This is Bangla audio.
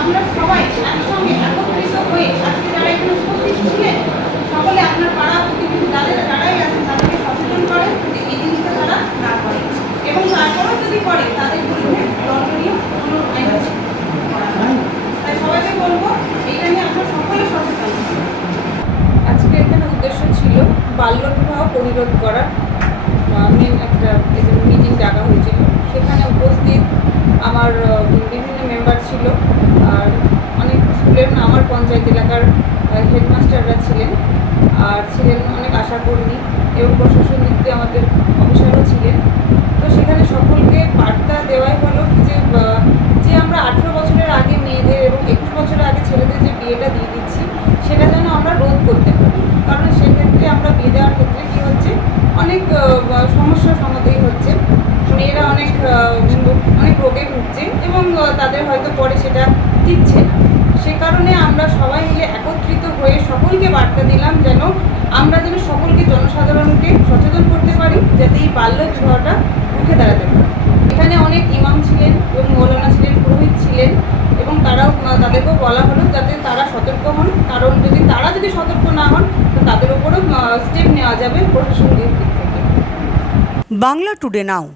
আপনারা সবাই একসঙ্গে একত্রিত হয়ে আজকে যারা এখানে উপস্থিত ছিলেন, সকলে আপনার পাড়া প্রতিবেশী যাদের, যারাই আছেন তাদেরকে সচেতন করেন যে এই জিনিসটা তারা না করে। এবং তারপরেও যদি করে, তাদের বিরুদ্ধে দণ্ডনীয় কোনো আইন করা তাই সবাইকে বলব এইটা নিয়ে আপনারা সকলে সচেতন। আজকে এখানে উদ্দেশ্য ছিল বাল্যবিবাহ প্রতিরোধ করার মেন একটা মিটিং ডাকা হয়েছিল। সেখানে উপস্থিত আমার বিভিন্ন মেম্বার ছিল। স্কুলের আমার পঞ্চায়েত এলাকার হেডমাস্টাররা ছিলেন। আর ছিলেন অনেক আশাকর্মী এবং প্রশাসন দিক দিয়ে আমাদের অফিসারও ছিলেন। তো সেখানে সকলকে বার্তা দেওয়াই হলো যে যে আমরা আঠেরো বছরের আগে মেয়েদের এবং একুশ বছরের আগে ছেলেদের যে বিয়েটা দিয়ে দিচ্ছি, সেটা যেন আমরা রোধ করতে পারি। কারণ সেক্ষেত্রে আমরা বিয়ে দেওয়ার ক্ষেত্রে কী হচ্ছে, অনেক সমস্যার সমাধান হচ্ছে। মেয়েরা অনেক অনেক রোগে ভুগছে এবং তাদের হয়তো পরে সেটা টিকছে সে কারণে আমরা সবাই মিলে একত্রিত হয়ে সকলকে বার্তা দিলাম যেন আমরা যেন সকলকে জনসাধারণকে সচেতন করতে পারি, যাতে এই বাল্য বিবাহটা রুখে দাঁড়াতে পারে। এখানে অনেক ইমাম ছিলেন এবং মৌলানা ছিলেন, পুরোহিত ছিলেন এবং তারাও তাদেরকেও বলা হলো যাতে তারা সতর্ক হন। কারণ যদি তারা যদি সতর্ক না হন, তো তাদের উপরেও স্টেপ নেওয়া যাবে প্রশাসন দিক থেকে। বাংলা টুডে নাও